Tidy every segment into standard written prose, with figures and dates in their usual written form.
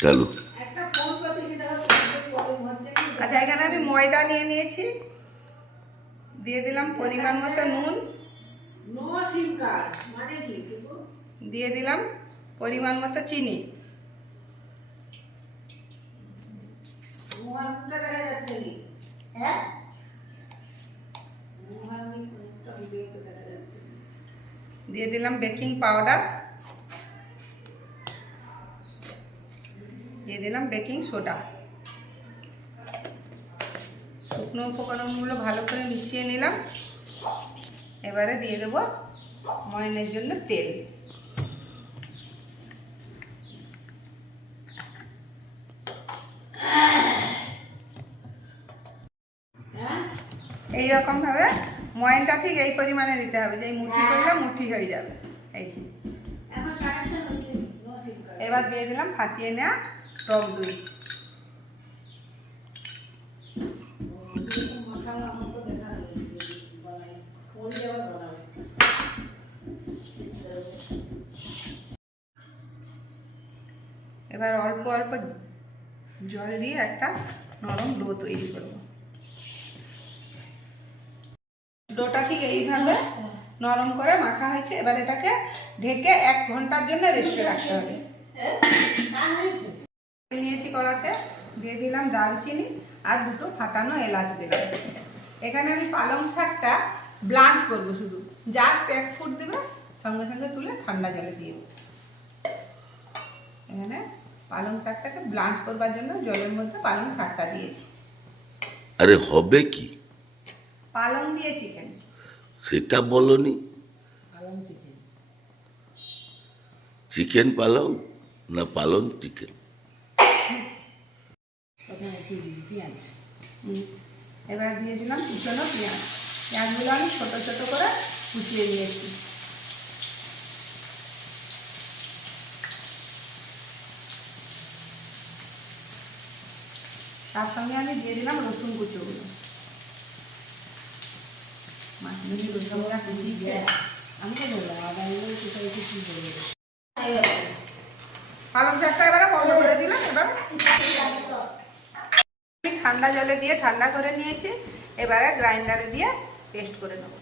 চালু। আচ্ছা, এখানে আমি ময়দা নিয়ে নিয়েছি, দিয়ে দিলাম পরিমাণ মতো নুন, দিয়ে দিলাম পরিমাণ মতো চিনি, দিয়ে দিলাম বেকিং পাউডার, দিয়ে দিলাম বেকিং সোডা। শুকনো উপকরণগুলো ভালো করে মিশিয়ে নিলাম। এবারে দিয়ে দেবো ময়নের জন্য তেল। এইরকম ভাবে ময়নটা ঠিক এই পরিমাণে দিতে হবে, যে মুঠি করলে মুঠি হয়ে যাবে। এই এবার দিয়ে দিলাম ফাটিয়ে নেওয়া টক দই। এবার অল্প অল্প জল দিয়ে একটা নরম ডো তৈরি করব। ডোটা ঠিক এইভাবে নরম করে মাখা হয়েছে। এবার এটাকে ঢেকে 1 ঘন্টার জন্য রেস্টে রাখতে হবে। নিয়েছি কড়াতে, দিয়ে দিলাম দারচিনি আর 2টো ফাটানো এলাচ দিলাম। এখানে আমি পালং শাকটা ব্লাঞ্চ করবো, শুধু জাস্ট 1 ফুট দেবে, সঙ্গে সঙ্গে তুলে ঠান্ডা জলে দিয়ে দেবো। এখানে পালং শাকটাকে ব্লাঞ্চ করবার জন্য জলের মধ্যে পালং শাকটা দিয়েছি। আরে হবে কি? পালং দিয়ে চিকেন। সেটা বলনি। চিকেন পালং না পালং চিকেন? এবার দিয়ে দিলাম কুচনো পেঁয়াজ। পেঁয়াজগুলো আমি ছোটো ছোটো করে কুচিয়ে নিয়েছি। তার সঙ্গে আমি দিয়ে দিলাম রসুন কুচোগুলো। পালং শাকটা এবারে বন্ধ করে দিলাম। এবার ঠান্ডা জলে দিয়ে ঠান্ডা করে নিয়েছি। এবারে গ্রাইন্ডারে দিয়ে পেস্ট করে নেব।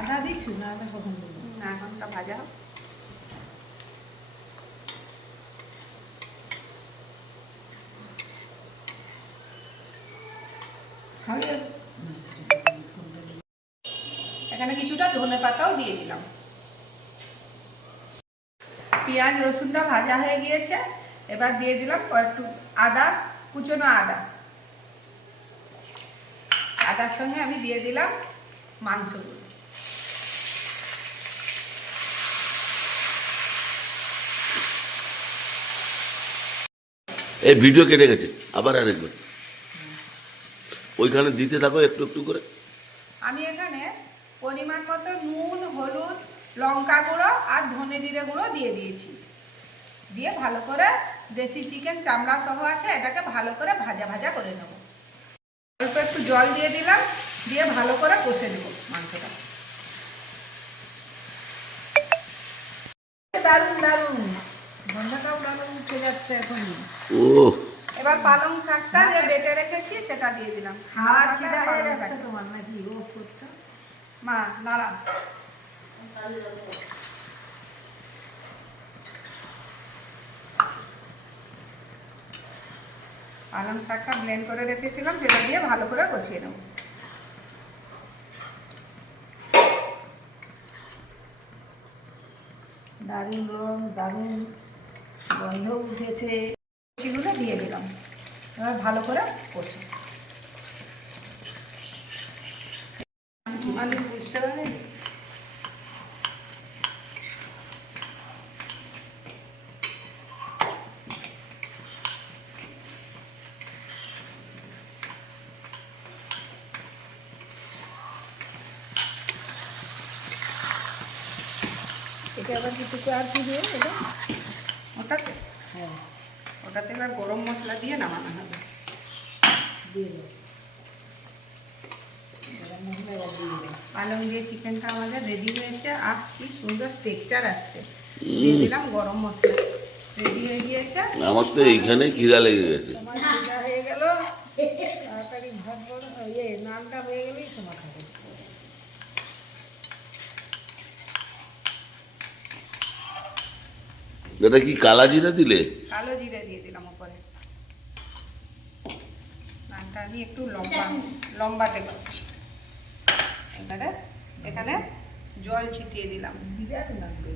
আদা দিচ্ছি না, আদা কখন দেবো না, এখনটা ভাজা হোক। এখানে কিছুটা ধনে পাতাও দিয়ে দিলাম। পেঁয়াজ রসুনটা ভাজা হয়ে গিয়েছে। এবার দিয়ে দিলাম একটু আদা, কুচনো আদা। আদার সঙ্গে আমি দিয়ে দিলাম মাংসগুলো। এই ভিডিও কেটে গেছে, আবার আরেকবার ওইখানে দিতে থাকো একটু একটু করে। আমি এখানে পরিমাণ মতো নুন, হলুদ, লঙ্কা গুঁড়ো আর ধনে জিরে গুঁড়ো দিয়ে দিয়েছি। দিয়ে ভালো করে দেশি চিকেন চামড়া সহ আছে, এটাকে ভালো করে ভাজা ভাজা করে নেব। অল্প একটু জল দিয়ে দিলাম, দিয়ে ভালো করে কষে দেবো মাংসটা। দারুণ দারুণ গন্ধটাও দারুণ উঠে যাচ্ছে এখন। ও এবার পালং শাকটা যে বেটে রেখেছি সেটা দিয়ে দিলাম। আর খিদা হয়ে যাচ্ছে তোমার নাকি? ও করছো মা নাড়া। পালং শাকটা ব্লেন্ড করে রেখেছিলাম, সেটা দিয়ে ভালো করে কষিয়ে নেব। দারুণ রং, দারুণ গন্ধ উঠেছে। চিগুলো দিয়ে দিলাম। এবার ভালো করে কষি। আমি বুঝতে পারি এটা আবার কিছুকে আর কি দিয়ে এটা ওটাতে। হ্যাঁ ওটাতে এবার গরম মশলা দিয়ে নামানো হবে। দিয়ে দেবো। গরম পালং দিয়ে চিকেনটা আমাদের রেডি হয়েছে। আর কি সুন্দর স্ট্রাকচার আসছে। দিয়ে দিলাম গরম মশলা, রেডি হয়ে গিয়েছে। আমার তো এইখানে খিদা লেগে গেছে। তোমার পূজা হয়ে গেল, তাড়াতাড়ি ভাত বড় নানটা হয়ে গেলেই সময় খাবে। এটা কি কালা জিরা দিলে? কালো জিরে দিয়ে দিলাম উপরে। নানটা আমি একটু লম্বাটে করছি। এবারে এখানে জল ছিটিয়ে দিলাম। বিরাট লাগবে।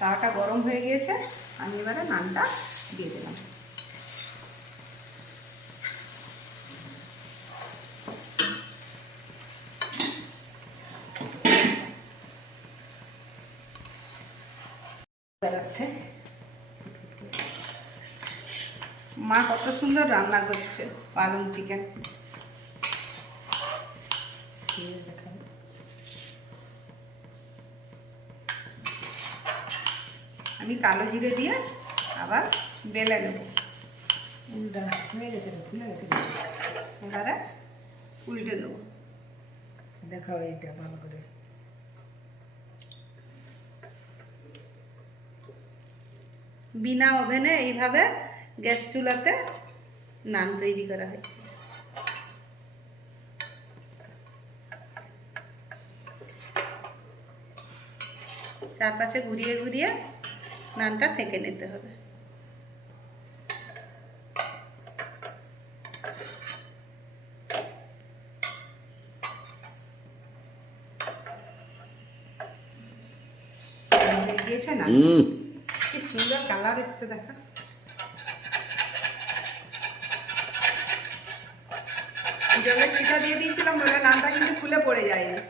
তাওয়াটা গরম হয়ে গিয়েছে, আমি এবারে নানটা দিয়ে দিলাম। যাচ্ছে মা কত সুন্দর রান্না করছে পালং চিকেন। আমি কালো জিরে দিয়ে আবার বেলে নেব। উল্টা হয়ে গেছে, খুলে গেছে। এবারে উল্টে দেবো। দেখাও এইটা ভালো করে। বিনা ওভেনে এইভাবে গ্যাস চুলাতে নান তৈরি করা হয়। চারপাশে ঘুরিয়ে ঘুরিয়ে নানটা সেঁকে নিতে হবে। হয়ে গিয়েছে না, কি সুন্দর কালার এসছে দেখা। জলের ছিটা দিয়ে দিয়েছিলাম বলে নানটা কিন্তু খুলে পড়ে যায়নি।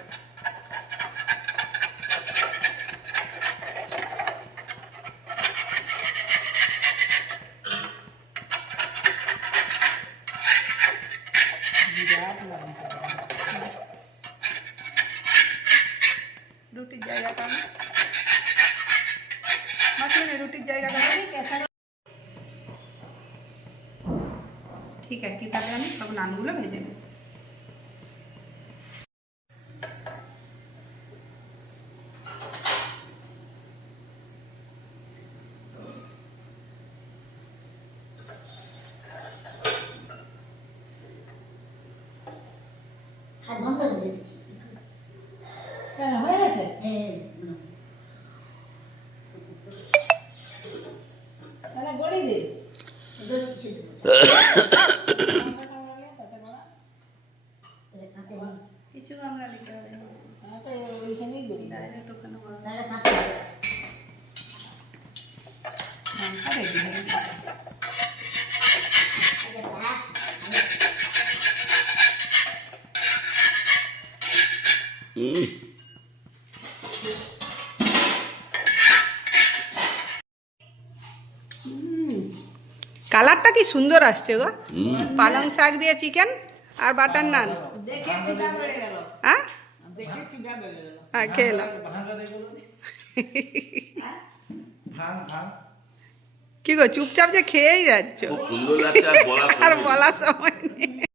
বিরাট লাগবে। রুটির জায়গাটা মাঝখানে রুটির জায়গাটা ঠিক একইভাবে আমি সব নানগুলো ভেজে নেব। হাত বন্ধ করে দিচ্ছি। কেন হয়ে গেছে? তাহলে গড়ি দে। এগুলো কিছু দেবো না। তাতে করা। তাহলে কাঁচা দিই। কিছু আমরা নিতে হবে না। হ্যাঁ, তো ওইখানেই গড়ি দেয়। ডাইরেক্ট ওখানে বড় তাহলে কাঁচা দিই। নানটা রেডি হয়ে গেছে। আচ্ছা, থাক। কালারটা কি সুন্দর আসছে গো। পালং শাক দিয়ে চিকেন আর বাটার নান। দেখে খিদা বেড়ে গেল। হ্যাঁ দেখে খিদা বেড়ে গেল। হ্যাঁ খেয়ে এলাম। কি গো চুপচাপ যে খেয়েই যাচ্ছ, খুব সুন্দর লাগছে আর বলার আর সময় নেই। বলার সময় নেই।